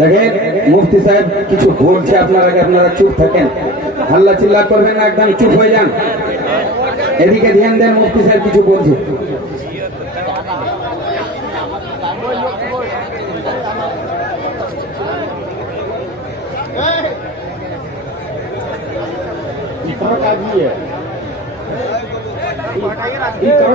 দেখেন মুফতি সাহেব কিছু বলছে, আপনারা চুপ থাকেন, হাল্লা চিল্লা করবেন না, একদম চুপ হয়ে যান, এদিকে ধ্যান দেন, মুফতি সাহেব কিছু বলছে।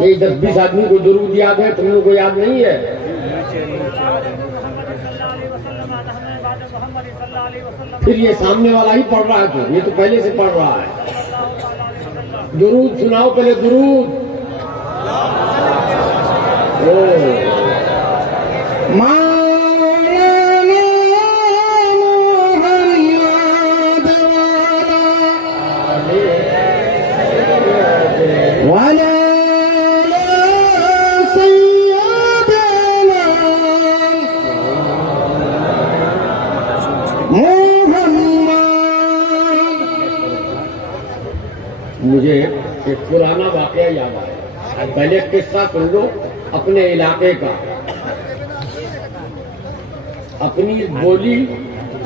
یہ 10-20 آدمی کو درود یاد ہے، تم لوگوں کو یاد نہیں ہے؟ پھر یہ سامنے والا ہی پڑھ رہا ہے، تو یہ تو پہلے سے پڑھ رہا ہے. درود سناؤ پہلے، درود. مجھے ایک پرانا واقعہ یاد آیا. پہلے قصہ سن لو اپنے علاقے کا، اپنی بولی،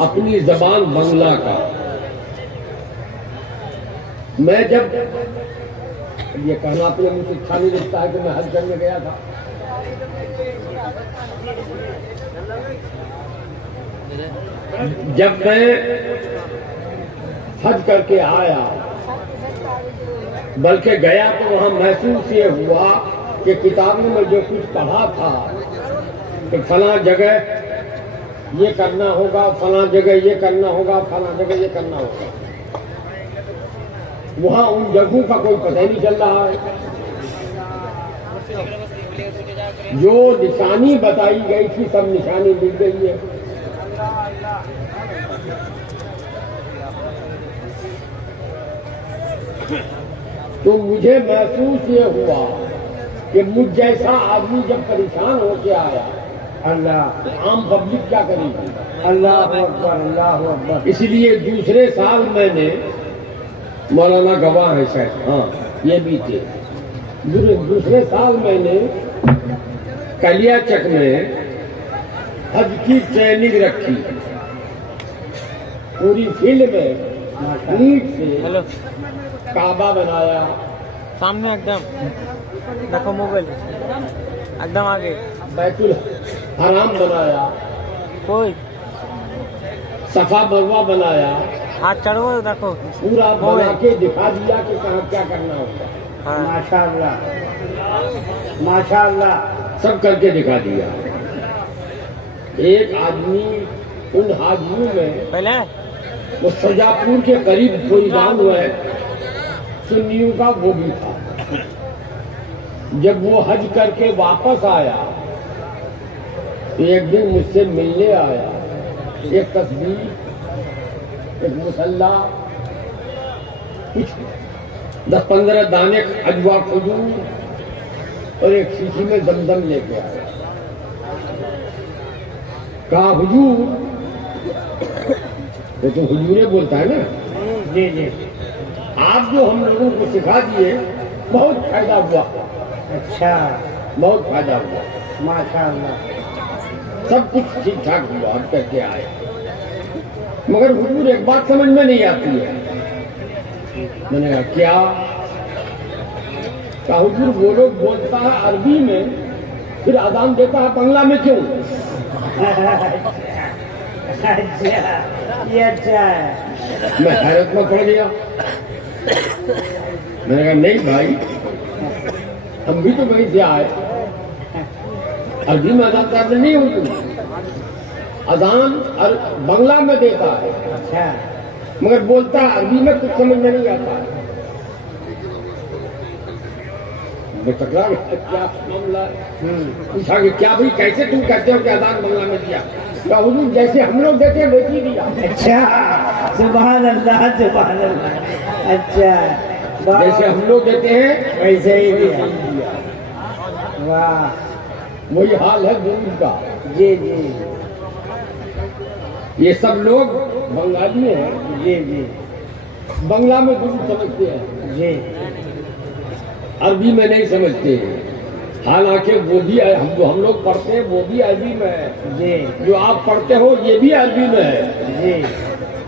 اپنی زبان بنگلہ کا. میں جب یہ کہنا اپنے مجھے اچھا نہیں لگتا ہے کہ میں حج کرنے گیا تھا. جب میں حج کر کے آیا، بلکہ گیا تو وہاں محسوس یہ ہوا کہ کتابوں میں جو کچھ پڑھا تھا کہ فلاں جگہ یہ کرنا ہوگا، فلاں جگہ یہ کرنا ہوگا، فلاں جگہ یہ کرنا ہوگا، وہاں ان جگہوں کا کوئی پتہ ہی نہیں چل رہا ہے. جو نشانی بتائی گئی تھی سب نشانی مل گئی ہے. تو مجھے محسوس یہ ہوا کہ مجھ جیسا آدمی جب پریشان ہو کے آیا، اللہ عام پبلک کیا کرے گی؟ اللہ اکبر، اللہ اکبر. اس لیے دوسرے سال میں نے، مولانا گواہ ہے شاید، ہاں یہ بھی تھے، دوسرے سال میں نے کلیا چک میں حج کی ٹریننگ رکھی، پوری فیلڈ میں نیٹ سے کعبہ بنایا، سامنے ایک دم دیکھو موبائل ایک دم آگے، بیت الحرام بنایا، کوئی صفا مروہ بنایا، ہاتھ چڑھو دیکھو پورا بنا کے دکھا دیا کہ کہاں کیا کرنا ہوتا. ہاں ماشاء اللہ، ماشاء اللہ. سب کر کے دکھا دیا. ایک آدمی ان حاجیوں میں، پہلے وہ شجاپور کے قریب کوئی گاؤں ہے سنیوں کا، وہ بھی تھا. جب وہ حج کر کے واپس آیا تو ایک دن مجھ سے ملنے آیا. ایک تصویر، ایک مسلح، کچھ 10-15 دانے اجوا کھجور اور ایک شیشی میں زمزم لے کے آیا. کہا حضور، وہ تو حضورے بولتا ہے نا، جی جی. آپ جو ہم لوگوں کو سکھا دیے بہت فائدہ ہوا. اچھا، بہت فائدہ ہوا، ماشاء اللہ. سب کچھ ٹھیک ٹھاک ہوا، ہم کر کے آئے. مگر حضور ایک بات سمجھ میں نہیں آتی ہے. میں نے کہا کیا؟ کہا حضور وہ لوگ بولتا ہے عربی میں، پھر اذان دیتا ہے بنگلہ میں کیوں؟ اچھا، یہ اچھا ہے. میں حیرت میں پڑ گیا. میں نے کہا نہیں بھائی، ہم بھی تو کہیں سے آئے، عربی میں اذان کرنے نہیں ہوتی، اذان بنگلہ میں دیتا ہے، اچھا، مگر بولتا ہے عربی میں، کچھ سمجھ میں نہیں آتا ہے. میں ٹکرا گیا، کیا معاملہ ہے؟ پوچھا کہ کیا بھائی کیسے تم کہتے ہو کہ اذان بنگلہ میں دیا؟ کہا حضور جیسے ہم لوگ دیتے ہیں ویسے ہی دیا. اچھا، سبحان اللہ، سبحان اللہ. اچھا، جیسے ہم لوگ دیتے ہیں ویسے ہی دیا. واہ، وہی حال ہے دنیا کا. جی جی یہ سب لوگ بنگالی ہیں، جی جی بنگلہ میں درود سمجھتے ہیں، جی. عربی میں نہیں سمجھتے ہیں. حالانکہ وہ بھی جو ہم لوگ پڑھتے ہیں وہ بھی عربی میں ہے، جی جو آپ پڑھتے ہو یہ بھی عربی میں ہے. جی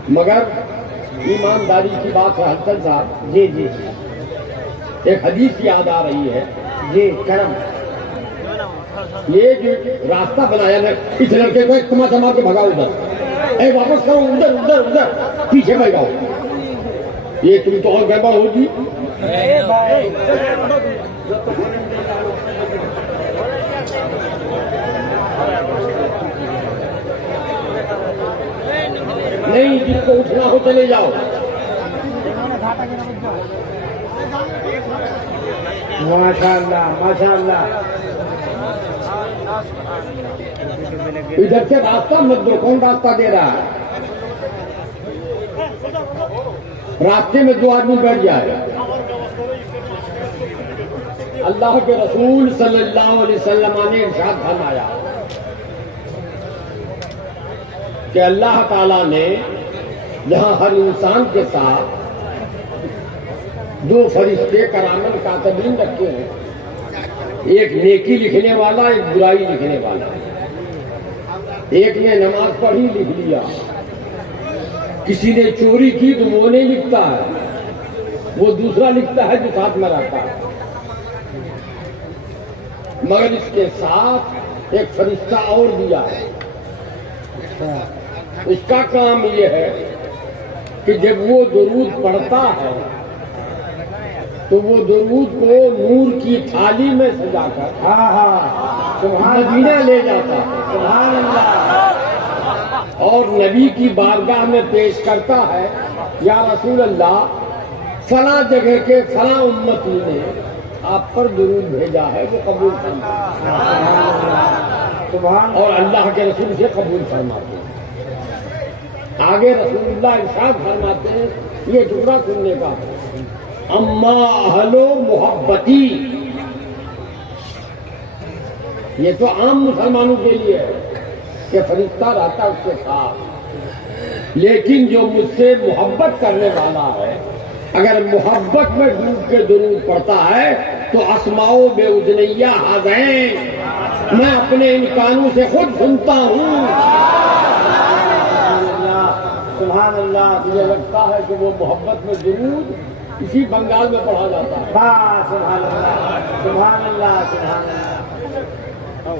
مگر ایمانداری کی بات ہے حسن صاحب، جی جی ایک حدیث یاد آ رہی ہے. جی کرم. یہ جو راستہ بنایا نا، اس لڑکے کو ایک تما تما کے بھگاؤ ادھر، اے واپس کرو ادھر ادھر ادھر، پیچھے بھگاؤ. یہ تم تو اور گڑبڑ ہوگی. جن کو اٹھنا ہو چلے جاؤ. ماشاءاللہ ماشاءاللہ. ادھر سے راستہ مت دو. کون راستہ دے رہا ہے؟ راستے میں 2 آدمی بیٹھ جائے. اللہ کے رسول صلی اللہ علیہ وسلم نے ارشاد فرمایا کہ اللہ تعالیٰ نے جہاں ہر انسان کے ساتھ 2 فرشتے کرامن کاتبین رکھے ہیں. ایک نیکی لکھنے والا، ایک برائی لکھنے والا. ایک نے نماز پڑھی لکھ لیا، کسی نے چوری کی تو وہ نہیں لکھتا ہے، وہ دوسرا لکھتا ہے جو ساتھ میں رہتا ہے. مگر اس کے ساتھ ایک فرشتہ اور دیا ہے. اس کا کام یہ ہے کہ جب وہ درود پڑھتا ہے تو وہ درود کو نور کی تھالی میں سجا کر ہاں ہاں مدینہ لے جاتا ہے. سبحان اللہ. اور نبی کی بارگاہ میں پیش کرتا ہے، یا رسول اللہ فلاں جگہ کے فلاں امتی نے آپ پر درود بھیجا ہے، وہ قبول فرمائے. سبحان اور اللہ کے رسول سے قبول فرماتے ہیں. آگے رسول اللہ ارشاد فرماتے ہیں، یہ ٹکڑا سننے کا، اما اہلو محبتی. یہ تو عام مسلمانوں کے لیے ہے کہ فرشتہ رہتا اس کے ساتھ، لیکن جو مجھ سے محبت کرنے والا ہے اگر محبت میں ڈوب کے درود پڑتا ہے تو اسماؤ بے اذنیہ حاضین، میں اپنے ان کانوں سے خود سنتا ہوں. سبحان اللہ. مجھے لگتا ہے کہ وہ محبت میں درود اسی بنگال میں پڑھا جاتا ہے. ہاں سبحان اللہ سبحان اللہ سبحان اللہ.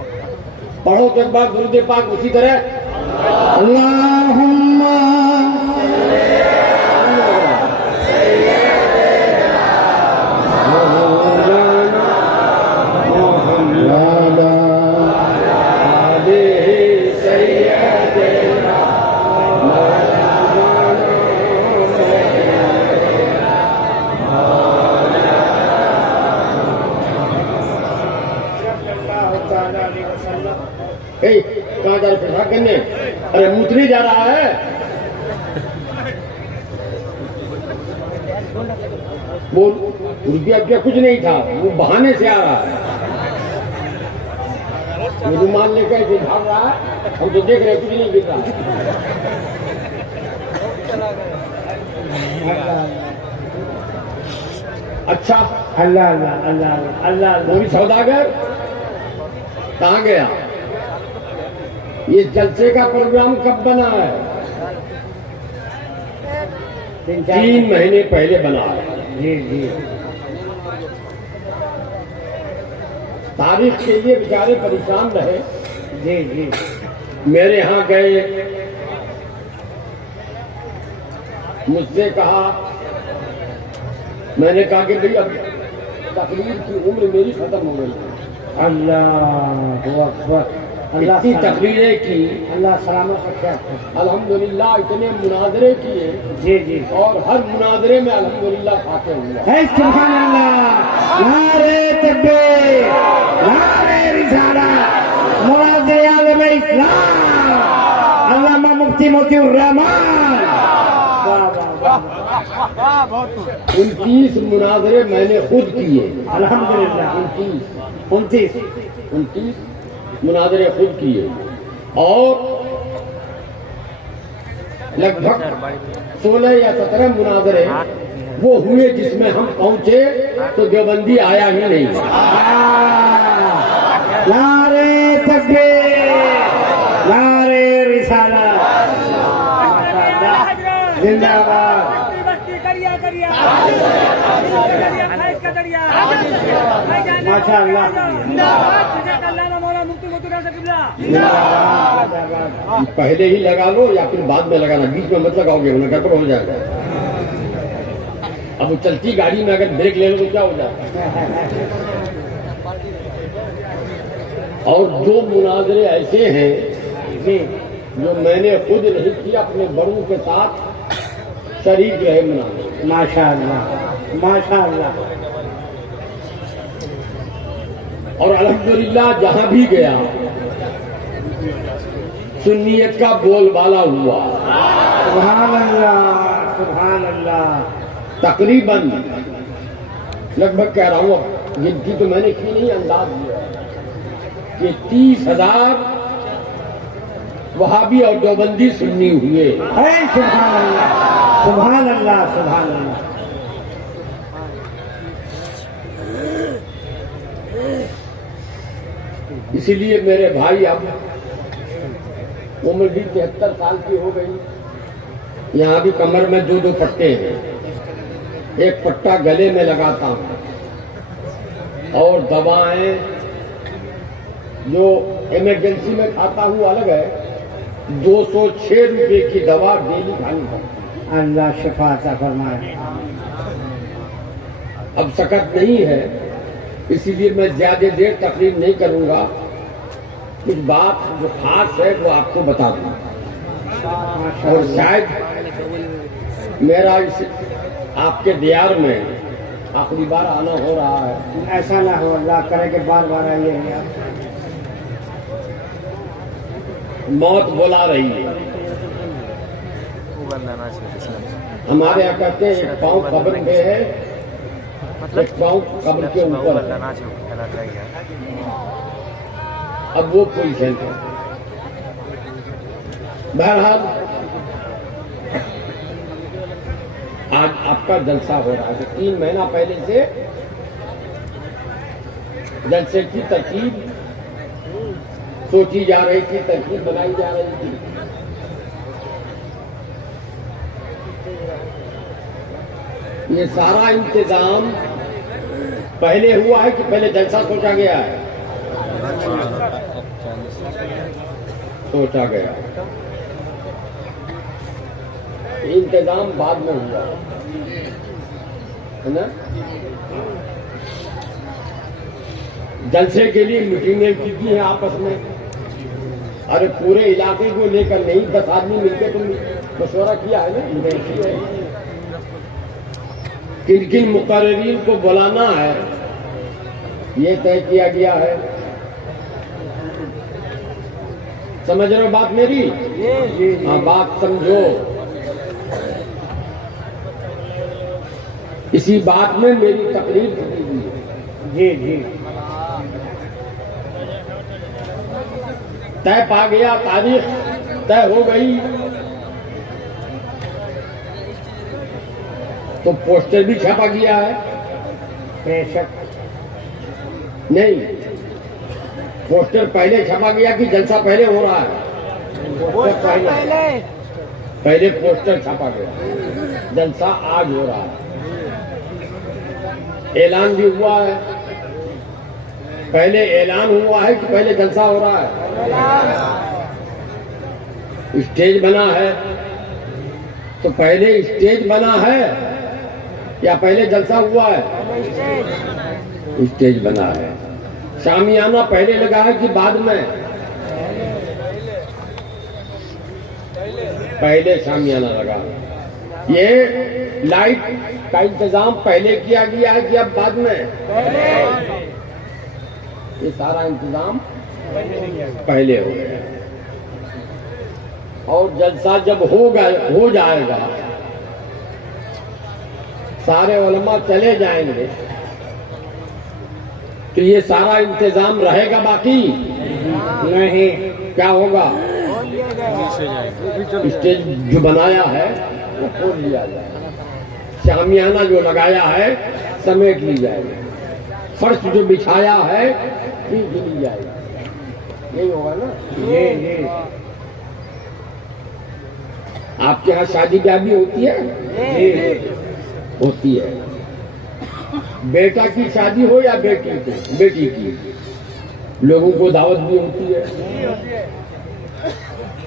پڑھو تو ایک بار درود پاک اسی طرح. اللہم کہاں جا رہے پیشاب کرنے؟ ارے موتری جا رہا ہے. وہ روپیہ کچھ نہیں تھا، وہ بہانے سے آ رہا ہے. وہ رومال لے کر کے بھاگ رہا ہے، ہم تو دیکھ رہے کچھ نہیں گر رہا. اچھا اللہ اللہ اللہ اللہ. موری سوداگر کہاں گیا؟ یہ جلسے کا پروگرام کب بنا ہے؟ 3 مہینے پہلے بنا ہے. جی جی. تاریخ کے لیے بیچارے پریشان رہے. جی جی. میرے ہاں گئے، مجھ سے کہا، میں نے کہا کہ بھئی اب تقریر کی عمر میری ختم ہو گئی. اللہ اکبر. اتنی تقریریں کی، اللہ سلامت رکھے آپ کو. الحمدللہ اتنے مناظرے کیے، جی جی. اور ہر مناظرے میں الحمدللہ فاتح ہوا. ہے سبحان اللہ. نعرے تکبیر، نعرے رسالت، مناظر عالم اسلام علامہ مفتی موتی الرحمان. 29 مناظرے میں نے خود کیے. الحمدللہ. 29 مناظرے خود کیے، اور لگ بھگ 16 یا 17 مناظرے وہ ہوئے جس میں ہم پہنچے تو دیوبندی آیا ہی نہیں. نعرے تکبیر، نعرے رسالت. زندہ باد. ماشاء اللہ. پہلے ہی لگا لو یا پھر بعد میں لگانا، بیچ میں مت لگاؤ گے ورنہ گڑبڑ ہو جائے گا. اب وہ چلتی گاڑی میں اگر بریک لے لو تو کیا ہو جائے گا. اور جو مناظرے ایسے ہیں جی جو میں نے خود نہیں کیا، اپنے بڑوں کے ساتھ شریک رہے منانے۔ ماشاء اللہ ماشاء اللہ۔ اور الحمدللہ جہاں بھی گیا سنیت کا بول بالا ہوا۔ سبحان اللہ سبحان اللہ۔ تقریباً لگ بھگ کہہ رہا ہوں، گنتی تو میں نے کی نہیں، انداز دیا کہ 30,000 وہابی اور دیوبندی سنی ہوئے۔ اے سبحان اللہ سبحان اللہ سبحان اللہ۔ اسی لیے میرے بھائی، اب عمر بھی 73 سال کی ہو گئی، یہاں بھی کمر میں 2 پٹے ہیں، ایک پٹا گلے میں لگاتا ہوں، اور دوائیں جو ایمرجنسی میں کھاتا ہوں الگ ہے، 206 روپے کی دوا ڈیلی کھانی پڑتی۔ اللہ شفا عطا فرمائے۔ اب سکت نہیں ہے، اسی لیے میں زیادہ دیر تقریر نہیں کروں گا، کچھ بات جو خاص ہے وہ آپ کو بتا دوں، اور شاید میرا اس آپ کے دیار میں آخری بار آنا ہو رہا ہے۔ ایسا نہ ہو، اللہ کرے کہ بار بار آئیے گا۔ موت بلا رہی ہے۔ ہمارے یہاں کہتے ہیں ایک پاؤں قبر پہ ہے، ایک پاؤں قبر کے اوپر ہے۔ اب وہ پوزیشن ہے۔ بہرحال آج آپ کا جلسہ ہو رہا ہے، 3 مہینہ پہلے سے جلسے کی ترتیب سوچی جا رہی تھی، ترتیب بنائی جا رہی تھی۔ یہ سارا انتظام پہلے ہوا ہے کہ پہلے جلسہ سوچا گیا ہے؟ سوچا گیا، انتظام بعد میں ہوا ہے نا۔ جلسے کے لیے میٹنگیں کی ہیں آپس میں، ارے پورے علاقے کو لے کر نہیں، 10 آدمی مل کے تم مشورہ کیا ہے نا، کن کن مقررین کو بلانا ہے یہ طے کیا گیا ہے۔ سمجھ رہے ہو بات میری؟ ہاں، بات سمجھو۔ اسی بات میں میری تقریر چھٹی ہوئی ہے۔ جی جی طے پا گیا، تاریخ طے ہو گئی، تو پوسٹر بھی چھپا گیا ہے۔ بے شک۔ نہیں، پوسٹر پہلے چھپا گیا کہ جلسہ پہلے ہو رہا ہے؟ پہلے پوسٹر چھپا گیا، جلسہ آج ہو رہا ہے۔ اعلان بھی ہوا ہے، پہلے اعلان ہوا ہے کہ پہلے جلسہ ہو رہا ہے؟ اسٹیج بنا ہے، تو پہلے اسٹیج بنا ہے یا پہلے جلسہ ہوا ہے؟ اسٹیج بنا ہے۔ شامیانہ پہلے لگا ہے کہ بعد میں؟ پہلے شامیانہ لگا۔ یہ لائٹ کا انتظام پہلے کیا گیا ہے کہ اب بعد میں؟ یہ سارا انتظام پہلے ہو گیا، اور جلسہ جب ہو جائے گا، سارے علماء چلے جائیں گے، تو یہ سارا انتظام رہے گا باقی نہیں؟ کیا ہوگا؟ اسٹیج جو بنایا ہے وہ کھول لیا جائے گا، شامیانہ جو لگایا ہے سمیٹ لی جائے گی، فرش جو بچھایا ہے کھینچ لی جائے گی، یہی ہوگا نا؟ جی آپ کے ہاں شادی بیاہ بھی ہوتی ہے؟ جی ہوتی ہے۔ بیٹا کی شادی ہو یا بیٹی کی، لوگوں کو دعوت بھی ہوتی ہے،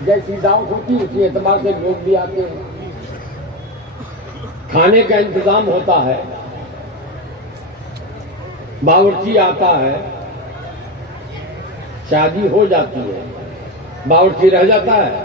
جیسی دعوت ہوتی ہے اسی اعتبار سے لوگ بھی آتے ہیں۔ کھانے کا انتظام ہوتا ہے، باورچی آتا ہے، شادی ہو جاتی ہے، باورچی رہ جاتا ہے،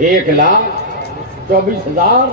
1,24,000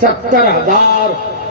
70,000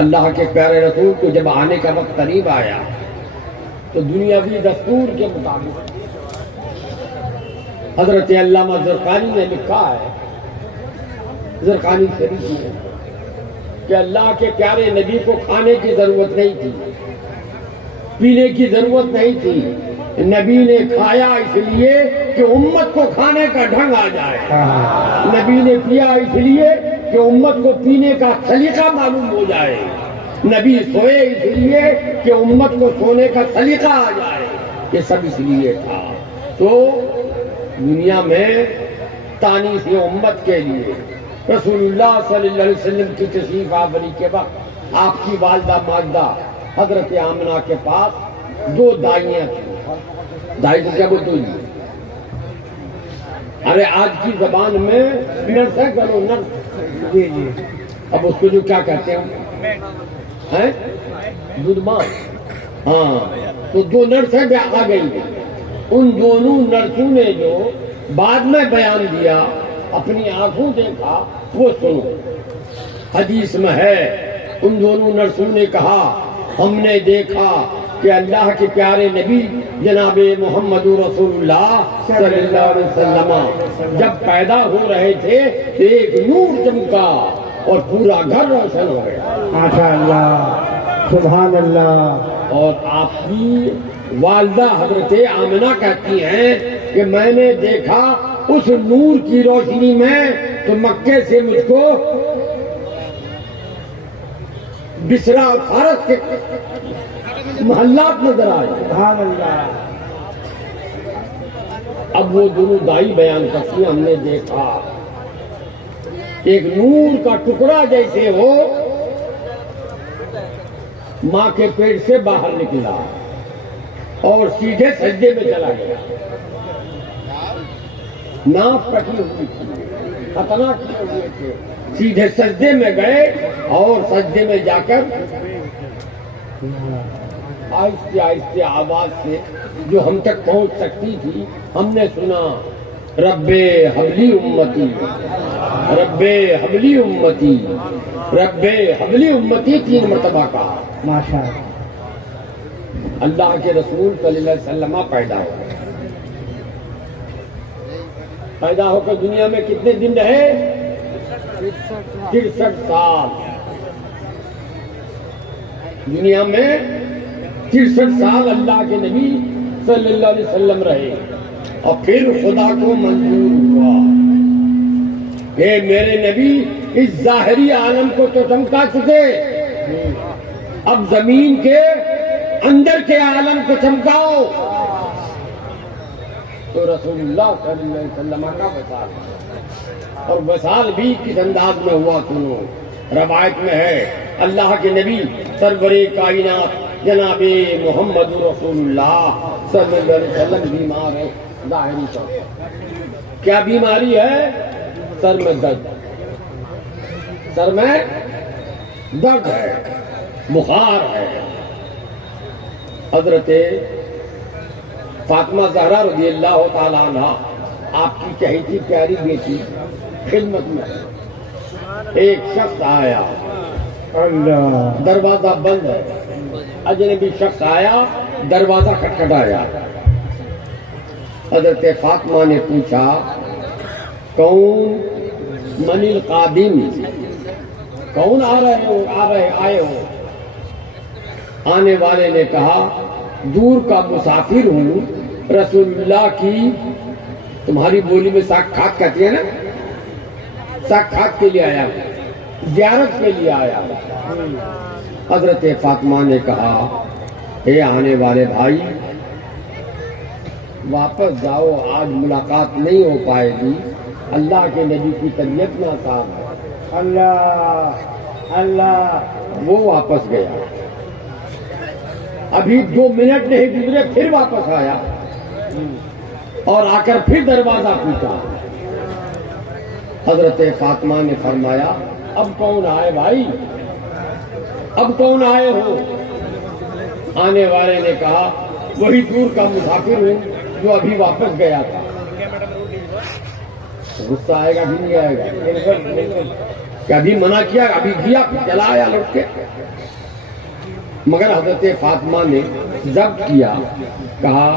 اللہ کے پیارے رسول کو جب آنے کا وقت قریب آیا تو دنیاوی دستور کے مطابق حضرت علامہ زرقانی نے لکھا ہے، زرقانی شریف میں، کہ اللہ کے پیارے نبی کو کھانے کی ضرورت نہیں تھی، پینے کی ضرورت نہیں تھی، نبی نے کھایا اس لیے کہ امت کو کھانے کا ڈھنگ آ جائے، نبی نے پیا اس لیے کہ امت کو پینے کا سلیقہ معلوم ہو جائے، نبی سوئے اس لیے کہ امت کو سونے کا سلیقہ آ جائے، یہ سب اس لیے تھا۔ تو دنیا میں تانیث امت کے لیے رسول اللہ صلی اللہ علیہ وسلم کی تشریف آوری کے وقت آپ کی والدہ ماجدہ حضرت آمنہ کے پاس 2 دائیاں تھیں۔ دائی کو کیا بولتے ہیں؟ ارے آج کی زبان میں نرس ہے، کرو نرس، اب اس کو جو کیا کہتے ہیں دودھ ماں، ہاں، تو 2 نرسیں آ گئی، ان دونوں نرسوں نے جو بعد میں بیان دیا، اپنی آنکھوں دیکھا، وہ سنو۔ حدیث میں ہے ان دونوں نرسوں نے کہا ہم نے دیکھا کہ اللہ کے پیارے نبی جناب محمد رسول اللہ صلی اللہ علیہ وسلم جب پیدا ہو رہے تھے تو ایک نور چمکا اور پورا گھر روشن ہو گیا۔ ماشاء اللہ، سبحان اللہ۔ اور آپ کی والدہ حضرت آمنہ کہتی ہیں کہ میں نے دیکھا اس نور کی روشنی میں تو مکے سے مجھ کو بسرا اور فارس کے محلات نظر آئے۔ سبحان اللہ۔ اب وہ دونوں دائی بیان کرتی ہیں، ہم نے دیکھا ایک نور کا ٹکڑا جیسے ہو ماں کے پیٹ سے باہر نکلا اور سیدھے سجدے میں چلا گیا، ناف کٹی ہوئی تھی، ختنہ کیے ہوئے تھے، سیدھے سجدے میں گئے اور سجدے میں جا کر آہستہ آہستہ آواز سے جو ہم تک پہنچ سکتی تھی ہم نے سنا، رب حبلی امتی، رب حبلی امتی، رب حبلی امتی 3 مرتبہ کہا۔ ماشاء اللہ۔ اللہ کے رسول صلی اللہ علیہ وسلم پیدا ہو کر دنیا میں کتنے دن رہے؟ 63 سال دنیا میں 63 سال اللہ کے نبی صلی اللہ علیہ وسلم رہے، اور پھر خدا کو منظور ہوا کہ میرے نبی اس ظاہری عالم کو تو چمکا چکے، اب زمین کے اندر کے عالم کو چمکاؤ۔ تو رسول اللہ صلی اللہ علیہ وسلم کا وصال، اور وصال بھی کس انداز میں ہوا سنو۔ روایت میں ہے اللہ کے نبی سرور کائنات جناب محمد رسول اللہ صلی اللہ علیہ وسلم بیمار ہے، ظاہری طور پر۔ کیا بیماری ہے؟ سر میں درد، سر میں درد ہے، بخار ہے۔ حضرت فاطمہ زہرا رضی اللہ تعالی عنہ آپ کی چہیتی پیاری بیٹی خدمت میں، ایک شخص آیا، اللہ، دروازہ بند ہے، اجنبی شخص آیا، دروازہ کھٹکھٹایا، حضرت فاطمہ نے پوچھا کون؟ من القادم، کون آئے ہو؟ آنے والے نے کہا دور کا مسافر ہوں، رسول اللہ کی، تمہاری بولی میں ساکھات کہتی ہے نا، ساکھات کے لیے آیا ہوں، زیارت کے لیے آیا ہوں۔ حضرت فاطمہ نے کہا اے آنے والے بھائی واپس جاؤ، آج ملاقات نہیں ہو پائے گی، اللہ کے نبی کی طبیعت ناساز ہے۔ اللہ، اللہ۔ وہ واپس گیا، ابھی 2 منٹ نہیں گزرے پھر واپس آیا اور آ کر پھر دروازہ پوچھا۔ حضرت فاطمہ نے فرمایا اب کون آئے بھائی، اب کون آئے ہو؟ آنے والے نے کہا وہی دور کا مسافر ہوں جو ابھی واپس گیا تھا۔ غصہ آئے گا بھی نہیں آئے گا؟ کہ ابھی منع کیا، ابھی کیا، پھر چلا آیا لوٹ کے. مگر حضرت فاطمہ نے ضبط کیا، کہا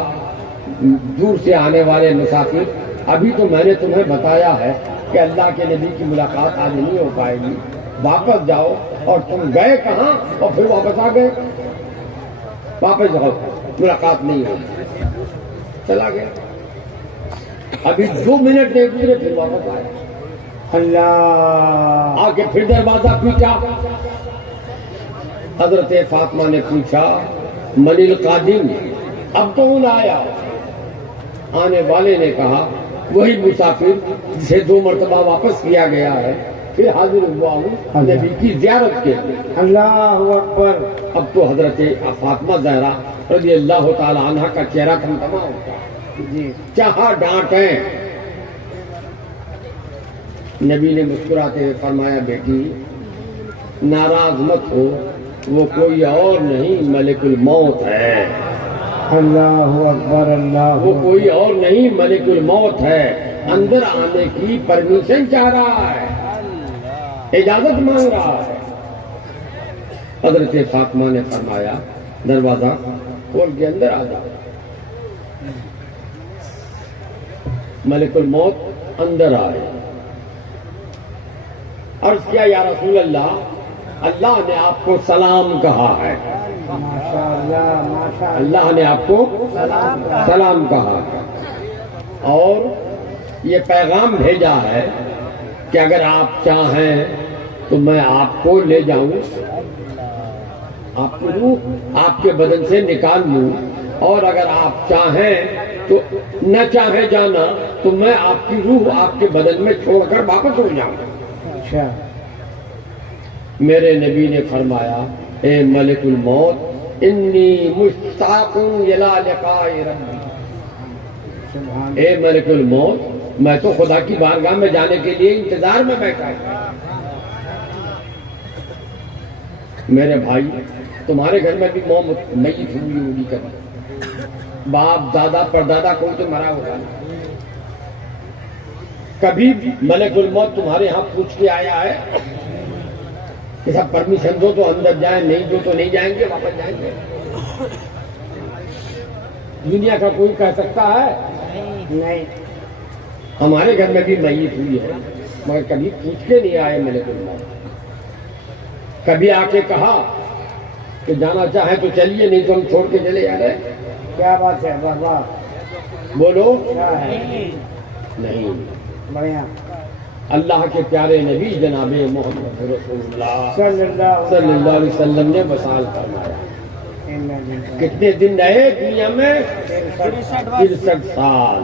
دور سے آنے والے مسافر، ابھی تو میں نے تمہیں بتایا ہے کہ اللہ کے نبی کی ملاقات آج نہیں ہو پائے گی، واپس جاؤ. اور تم گئے کہاں اور پھر واپس آ گئے؟ واپس جاؤ، ملاقات نہیں ہوگی. چلا گیا. ابھی 2 منٹ نہیں گزرے پھر واپس آئے. اللہ آ کے پھر دروازہ پیٹا. حضرت فاطمہ نے پوچھا من القادم، اب کون آیا؟ آنے والے نے کہا وہی مسافر جسے 2 مرتبہ واپس کیا گیا ہے، پھر حاضر ہوا ہوں نبی کی زیارت کے لیے. اللہ اکبر. اب تو حضرت فاطمہ زہرا رضی اللہ تعالی عنہ کا چہرہ تھمتھما ہوتا، جی چاہا ڈانٹیں. نبی نے مسکراتے ہوئے فرمایا بیٹی ناراض مت ہو، وہ کوئی اور نہیں ملک الموت ہے. اللہ اکبر. اللہ وہ کوئی اور نہیں ملک الموت ہے. اندر آنے کی پرمیشن چاہ رہا ہے، اجازت مانگ رہا ہے. حضرت فاطمہ نے فرمایا دروازہ کھول کے اندر آ جاؤ. ملک الموت اندر آئے. عرض کیا یا رسول اللہ، اللہ نے آپ کو سلام کہا ہے. ماشاء اللہ ماشاء اللہ. اللہ نے آپ کو سلام کہا ہے اور یہ پیغام بھیجا ہے کہ اگر آپ چاہیں تو میں آپ کو لے جاؤں، آپ کو روح آپ کے بدن سے نکال لوں، اور اگر آپ چاہیں تو نہ چاہے جانا تو میں آپ کی روح آپ کے بدن میں چھوڑ کر واپس ہو جاؤں. اچھا. میرے نبی نے فرمایا اے ملک الموت انی مشتاق الی لقاء ربی. سبحان اے ملک الموت، میں تو خدا کی بارگاہ میں جانے کے لیے انتظار میں بیٹھا ہوں. میرے بھائی تمہارے گھر میں بھی میت ہوئی ہوگی کبھی، باپ دادا پردادا کوئی تو مرا ہوگا. کبھی ملک الموت تمہارے ہاں پوچھ کے آیا ہے کہ سب پرمیشن دو تو اندر جائیں، نہیں دو تو نہیں جائیں گے، واپس جائیں گے؟ دنیا کا کوئی کہہ سکتا ہے؟ نہیں. ہمارے گھر میں بھی میت ہوئی ہے مگر کبھی پوچھ کے نہیں آئے ملک الموت. کبھی آ کے کہا کہ جانا چاہے تو چلیے، نہیں تو ہم چھوڑ کے چلے جا رہے. کیا بات ہے. واہ واہ. بولو کیا ہے. نہیں. بڑھیا. اللہ کے پیارے نبی جناب محمد رسول اللہ صلی صلی اللہ علیہ وسلم نے وصال فرمایا. اللہ. کتنے دن رہے دنیا میں؟ 63 سال.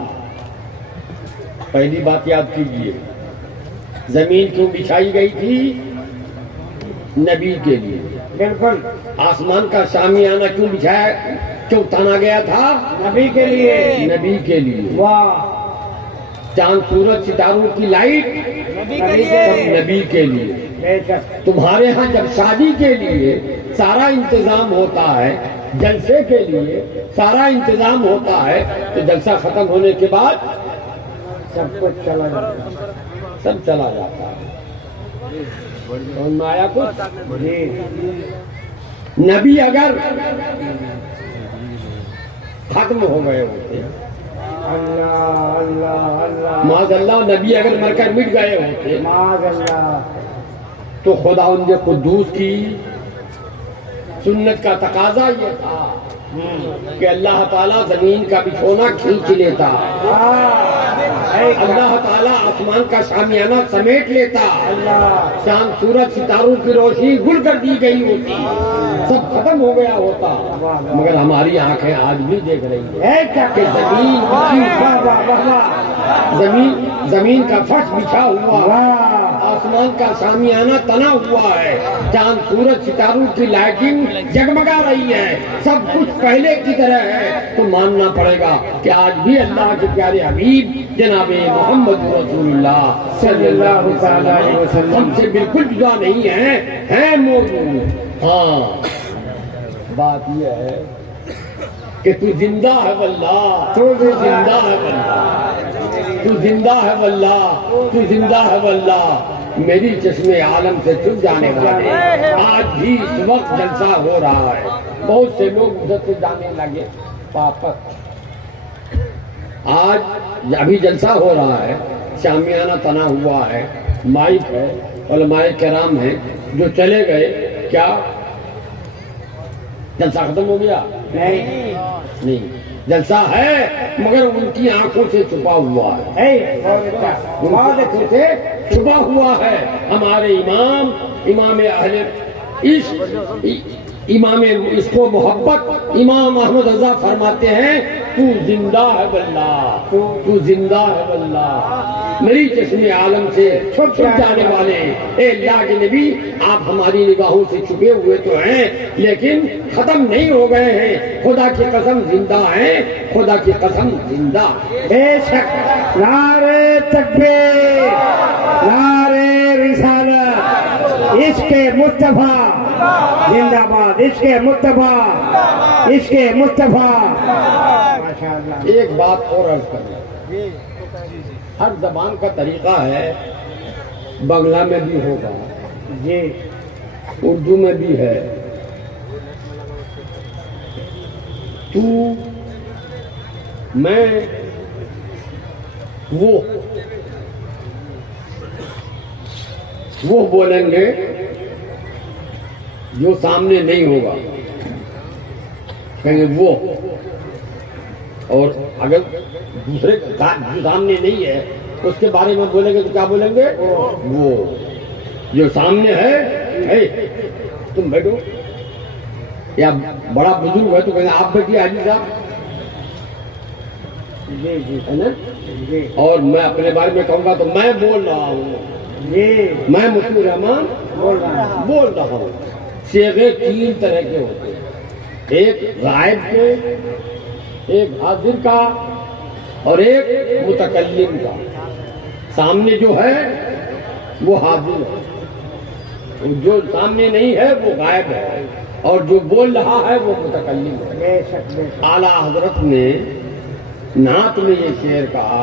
پہلی بات یاد کیجیے، زمین کیوں بچھائی گئی تھی؟ نبی کے لیے. بالکل. آسمان کا شامیانہ کیوں بچھایا، کیوں تانا گیا تھا؟ نبی کے لیے. نبی کے لیے. واہ. چاند سورج ستاروں کی لائٹ نبی سب نبی کے لیے. بے شک. تمہارے ہاں جب شادی کے لیے سارا انتظام ہوتا ہے، جلسے کے لیے سارا انتظام ہوتا ہے، تو جلسہ ختم ہونے کے بعد سب کچھ چلا جاتا ہے. سب چلا جاتا ہے. سمجھ میں آیا کچھ؟ جی. نبی اگر ختم ہو گئے ہوتے، اللہ اللہ اللہ. معاذ اللہ نبی اگر مر کر مٹ گئے ہوتے معاذ اللہ. تو خدا ان کے قدوس کی سنت کا تقاضا یہ تھا کہ اللہ تعالیٰ زمین کا بچھونا کھینچ لیتا، اللہ تعالیٰ آسمان کا شامیانہ سمیٹ لیتا، اللہ. چاند سورج ستاروں کی روشنی گل کر دی گئی ہوتی، سب ختم ہو گیا ہوتا. مگر ہماری آنکھیں آج بھی دیکھ رہی ہیں کہ زمین واہ واہ واہ واہ. زمین کا فرش بچھا ہوا، واہ. آسمان کا شامیانہ تنا ہوا ہے، چاند سورج ستاروں کی لائٹنگ جگمگا رہی ہے، سب کچھ پہلے کی طرح ہے. تو ماننا پڑے گا کہ آج بھی اللہ کے پیارے حبیب جناب محمد رسول اللہ صلی اللہ علیہ وسلم ہم سے بالکل جدا نہیں ہیں موجود. ہاں بات یہ ہے کہ تو زندہ ہے واللہ، تو زندہ ہے واللہ، تو زندہ ہے واللہ، تو زندہ ہے واللہ. میری چشم عالم سے چھپ جانے والے آج بھی اس وقت جلسہ ہو رہا ہے. بہت سے لوگ ادھر سے جانے لگے واپس. آج ابھی جلسہ ہو رہا ہے, شامیانہ تنا ہوا ہے, مائک ہے, علماء کرام ہیں جو چلے گئے. کیا جلسہ ختم ہو گیا؟ نہیں, جلسہ ہے مگر ان کی آنکھوں سے چھپا ہوا ہے. آنکھوں سے چھپا ہوا ہے. ہمارے امام اہل امام اس کو محبت امام احمد رضا فرماتے ہیں تو زندہ ہے واللہ, تو زندہ ہے واللہ. میری چشم عالم سے چھپ جانے والے اے اللہ کے نبی, آپ ہماری نگاہوں سے چھپے ہوئے تو ہیں لیکن ختم نہیں ہو گئے ہیں. خدا کی قسم زندہ ہیں, خدا کی قسم زندہ. بے شک. نعرے تکبیر, نعرے رسالت, عشق مصطفیٰ زندہ باد, عشق مصطفیٰ, عشق مصطفیٰ. ایک بات اور عرض کرنا, ہر زبان کا طریقہ ہے. بنگلہ میں بھی ہوگا جی, اردو میں بھی ہے. تو میں وہ بولیں گے جو سامنے نہیں ہوگا, کہیں گے وہ. اور اگر دوسرے جو سامنے نہیں ہے اس کے بارے میں بولیں گے تو کیا بولیں گے؟ وہ. جو سامنے ہے تم بیٹھو, یا بڑا بزرگ ہے تو کہیں گے آپ بیٹھیے حاجی صاحب, ہے نا. اور میں اپنے بارے میں کہوں گا تو میں بول رہا ہوں, میں مفتی رحمان بول رہا ہوں. صیغے 3 طرح کے ہوتے ہیں, ایک غائب کے, ایک حاضر کا, اور ایک متکلم کا. سامنے جو ہے وہ حاضر ہے, جو سامنے نہیں ہے وہ غائب ہے, اور جو بول رہا ہے وہ متکلم ہے. اعلیٰ حضرت نے نعت میں یہ شعر کہا,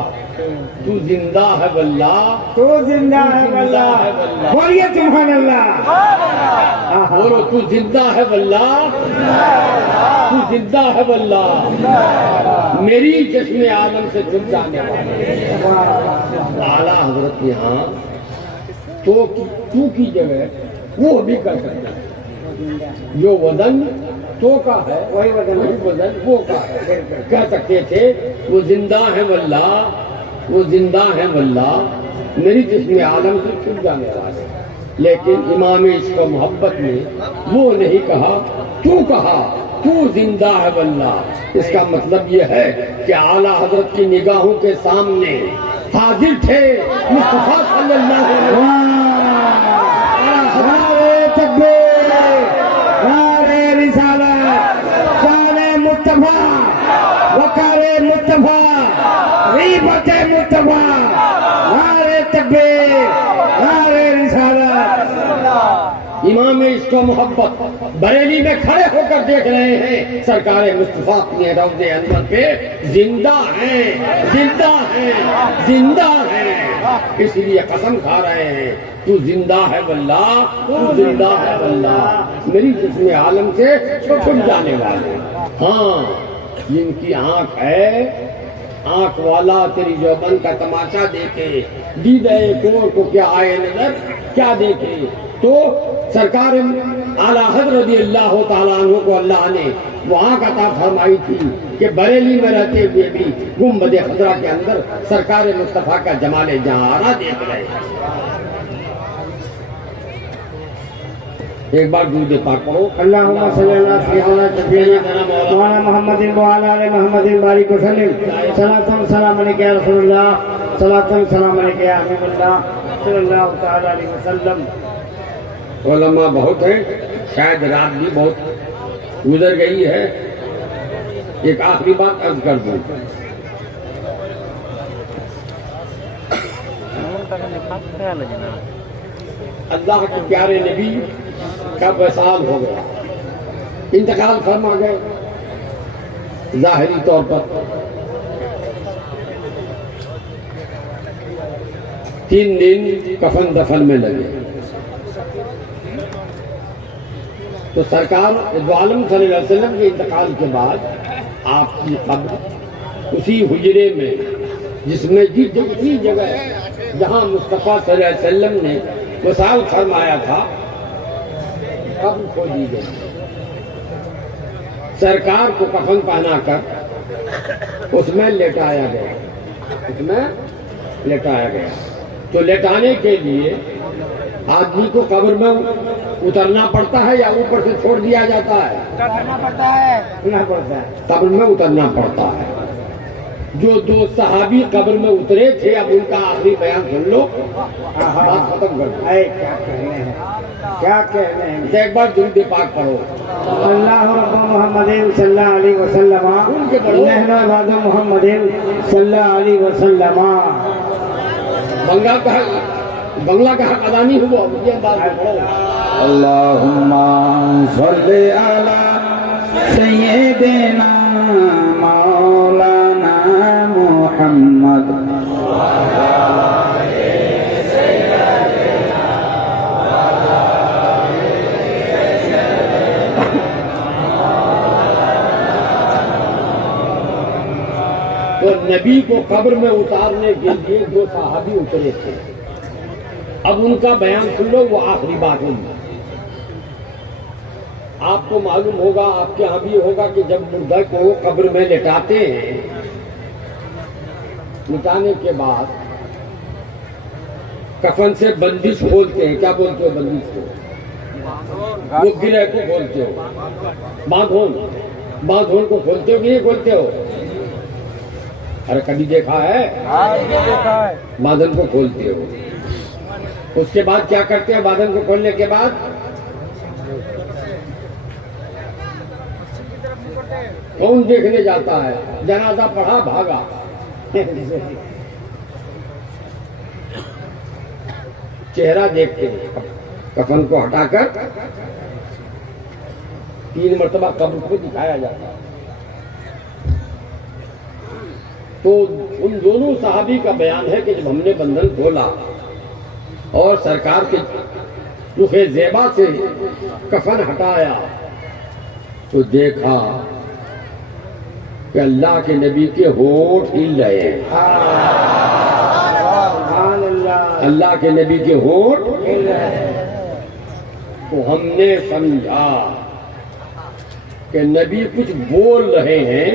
تو زندہ ہے واللہ, تو زندہ ہے واللہ. بولیے سبحان اللہ. بولو, تو زندہ ہے واللہ, تو زندہ ہے واللہ. میری چشم عالم سے چھپ جانے والے اعلیٰ حضرت یہاں تو کی جگہ وہ بھی کر سکتے ہیں. جو وزن تو کا ہے وہی وزن وہ کا ہے. کہہ سکتے تھے وہ زندہ ہے واللہ, وہ زندہ ہے واللہ, میری چشم عالم سے چھپ جانے والے. لیکن امام عشق و محبت نے وہ نہیں کہا, تو کہا تو زندہ ہے واللہ. اس کا مطلب یہ ہے کہ اعلیٰ حضرت کی نگاہوں کے سامنے حاضر تھے مصطفیٰ صلی اللہ علیہ وسلم. نعرے تکبیر, نعرے رسالت, شان مصطفیٰ, وقار مصطفیٰ, غیبت مصطفیٰ. نعرے تکبیر, نعرے رسالت. امام عشق و محبت بریلی میں کھڑے ہو کر دیکھ رہے ہیں سرکار مصطفیٰ اپنے روض انور پہ زندہ ہیں, زندہ ہیں, زندہ ہیں. اس لیے قسم کھا رہے ہیں تو زندہ ہے واللہ, تو زندہ ہے واللہ. میری جسم عالم سے چھپ جانے والے. ہاں, جن کی آنکھ ہے, آنکھ والا تیری جوبن کا تماشا دیکھے, دیدہ کور کو کیا آئے نظر کیا دیکھے. تو سرکار اعلیٰ حضرت رضی اللہ تعالیٰ عنہ کو اللہ نے وہاں کا عطا فرمائی تھی کہ بریلی میں رہتے ہوئے بھی گنبد خضرا کے اندر سرکار مصطفیٰ کا جمال جہارا دیکھ رہے ہیں. ایک بار درود پاک پڑھو. اللہم صلی اللہ سیدنا شفیعنا مولانا محمد وعلی آل محمد بارک وسلم. صلاۃ و سلام علیک یا رسول اللہ, صلاۃ و سلام علیک یا حبیب اللہ صلی اللہ تعالی علیہ وسلم. علماء بہت ہیں, شاید رات بھی بہت گزر گئی ہے. ایک آخری بات عرض کر دوں. اللہ کے پیارے نبی کا وصال ہو گیا, انتقال فرما گئے. ظاہری طور پر 3 دن کفن دفن میں لگے. تو سرکار دو عالم صلی اللہ علیہ وسلم کے انتقال کے بعد آپ کی قبر اسی حجرے میں، جس میں جتنی جگہ جہاں مصطفیٰ صلی اللہ علیہ وسلم نے وصال فرمایا تھا، قبر کھودی گئی. سرکار کو کفن پہنا کر اس میں لٹایا گیا. تو لٹانے کے لیے آدمی کو قبر میں اترنا پڑتا ہے یا اوپر سے چھوڑ دیا جاتا ہے؟ اترنا پڑتا ہے. قبر میں اترنا پڑتا ہے. جو 2 صحابی قبر میں اترے تھے، اب ان کا آخری بیان سن لو، بات ختم کر دو. کیا کہنے ہیں. ایک بار درود پاک پڑھو. اللہ رب محمد صلی اللہ علیہ وسلم، نحن عباد محمد صلی اللہ علیہ وسلم. بنگلہ کا حق ادا نہیں ہوا، یہ بات پڑھو. اللہم صلی علی سیدنا مولانا محمد. تو نبی کو قبر میں اتارنے کے لیے 2 صحابی اترے تھے. اب ان کا بیان سن لو، وہ آخری بات ہوگی. آپ کو معلوم ہوگا، آپ کے یہاں بھی ہوگا کہ جب مردہ کو قبر میں لٹاتے ہیں، لٹانے کے بعد کفن سے بندش کھولتے ہیں. کیا بولتے ہو بندش کو؟ وہ گرہ کو کھولتے ہو. باندھون کو کھولتے ہو کہ نہیں کھولتے ہو؟ ارے کبھی دیکھا ہے؟ بادن کو کھولتے ہو. اس کے بعد کیا کرتے ہیں؟ بادن کو کھولنے کے بعد کون دیکھنے جاتا ہے؟ جنازہ پڑھا بھاگا. چہرہ دیکھتے ہیں. کفن کو ہٹا کر 3 مرتبہ قبر کو دکھایا جاتا ہے. تو ان دونوں صحابی کا بیان ہے کہ جب ہم نے بندھن کھولا اور سرکار کے رخ زیبا سے کفن ہٹایا تو دیکھا کہ اللہ کے نبی کے ہونٹ ہل رہے ہیں. اللہ کے نبی کے ہونٹ ہل رہے ہیں. تو ہم نے سمجھا کہ نبی کچھ بول رہے ہیں،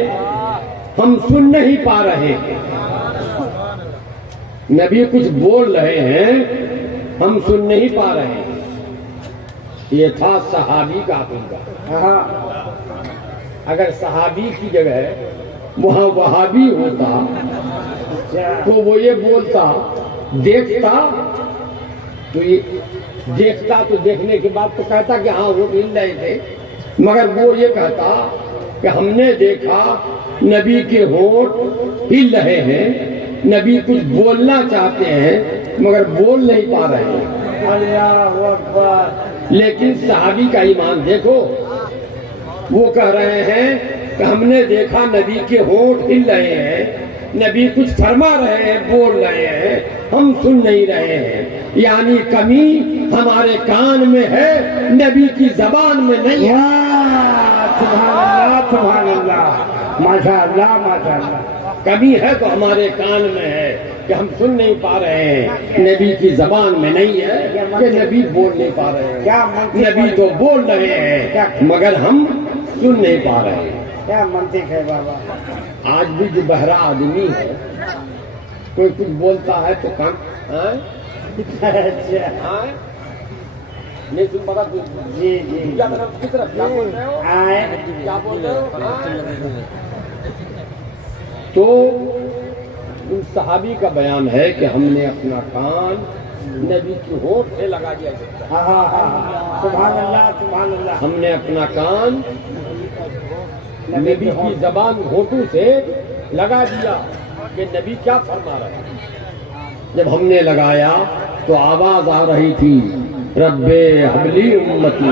ہم سن نہیں پا رہے ہیں. نبی کچھ بول رہے ہیں، ہم سن نہیں پا رہے ہیں. یہ تھا صحابی کا عقیدہ. اگر صحابی کی جگہ وہاں وہابی ہوتا تو وہ یہ بولتا، دیکھتا تو یہ دیکھتا تو دیکھنے کے بعد تو کہتا کہ ہاں وہ ہل رہے تھے، مگر وہ یہ کہتا کہ ہم نے دیکھا نبی کے ہونٹ ہل رہے ہیں، نبی کچھ بولنا چاہتے ہیں مگر بول نہیں پا رہے ہیں. اللہ اکبر. لیکن صحابی کا ایمان دیکھو، وہ کہہ رہے ہیں کہ ہم نے دیکھا نبی کے ہونٹ ہل رہے ہیں، نبی کچھ فرما رہے ہیں، بول رہے ہیں، ہم سن نہیں رہے ہیں. یعنی کمی ہمارے کان میں ہے، نبی کی زبان میں نہیں ہے. سبحان اللہ سبحان اللہ. ماشاء اللہ ماشاء اللہ. کمی ہے تو ہمارے کان میں ہے کہ ہم سن نہیں پا رہے ہیں، نبی کی زبان میں نہیں ہے کہ نبی بول نہیں پا رہے ہیں. نبی تو بول رہے ہیں مگر ہم سن نہیں پا رہے ہیں. کیا منطق ہے بابا. آج بھی جو بہرا آدمی ہے، کوئی کچھ بولتا ہے تو کام نہیں سن پاتا. جی جی کس طرف کیا بول رہے ہو؟ کیا بول رہے ہو؟ تو ان صحابی کا بیان ہے کہ ہم نے اپنا کان نبی کی ہونٹ سے لگا دیا. سبحان اللہ سبحان اللہ. ہم نے اپنا کان نبی کی زبان ہونٹوں سے لگا دیا کہ نبی کیا فرما رہے ہیں. جب ہم نے لگایا تو آواز آ رہی تھی، رب حبلی امتی،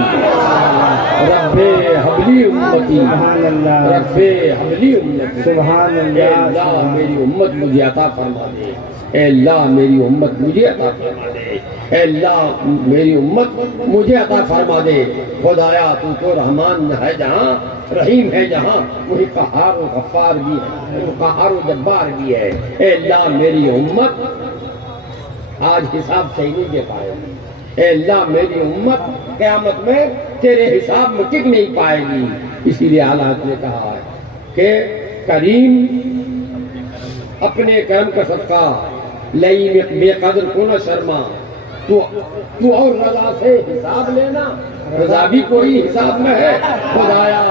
رب حبلی امتی، سبحان اللہ، رب حبلی امتی۔ سبحان اے اللہ، اللہ میری امت مجھے عطا فرما دے، اے اللہ میری امت مجھے عطا فرما دے، اے اللہ میری امت مجھے عطا فرما دے۔ خدایا تو تو رحمان ہے جہاں، رحیم ہے جہاں، وہی قہار و غفار بھی ہے، قہار و جبار بھی ہے۔ اے اللہ میری امت آج حساب صحیح نہیں دے پائے گی، اے اللہ میری امت قیامت میں تیرے حساب میں ٹک نہیں پائے گی۔ اسی لیے حالات نے کہا ہے کہ کریم اپنے کرم کا صدقہ لئی بے قدر کو نہ شرما، تو اور رضا سے حساب لینا، رضا بھی کوئی حساب میں ہے۔ خدایا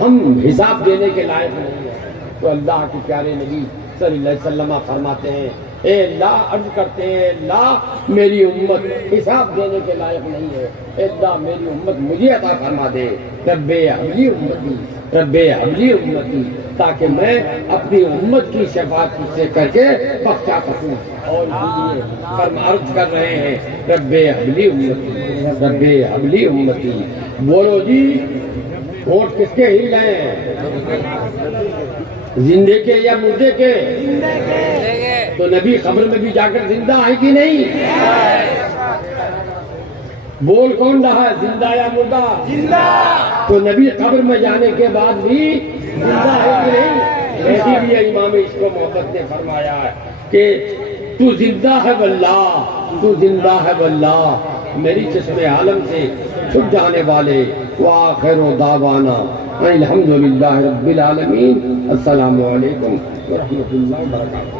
ہم حساب دینے کے لائق نہیں ہیں، تو اللہ کے پیارے نبی صلی اللہ علیہ وسلم فرماتے ہیں اے اللہ، عرض کرتے ہیں اے اللہ میری امت حساب دینے کے لائق نہیں ہے، اے اللہ میری امت مجھے عطا فرما دے، رب حبلی امتی، رب حبلی امتی، تاکہ میں اپنی امت کی شفاعت سے کر کے بخشا سکوں۔ اور یہ عرض کر رہے ہیں رب حبلی امتی، رب حبلی امتی۔ بولو جی، ووٹ کس کے ہل رہے ہیں؟ زندے کے یا مردے کے؟ تو نبی قبر میں بھی جا کر زندہ ہے کہ نہیں؟ بول کون رہا ہے، زندہ یا مردہ؟ زندہ۔ تو نبی قبر میں جانے کے بعد بھی زندہ ہے کہ نہیں؟ اسی لیے امام عشق و محبت نے فرمایا ہے کہ تو زندہ ہے واللہ، تو زندہ ہے واللہ، میری چشم عالم سے چھپ جانے والے۔ وآخر دعوانا الحمدللہ رب العالمین۔ السلام علیکم ورحمۃ اللہ وبرکاتہ۔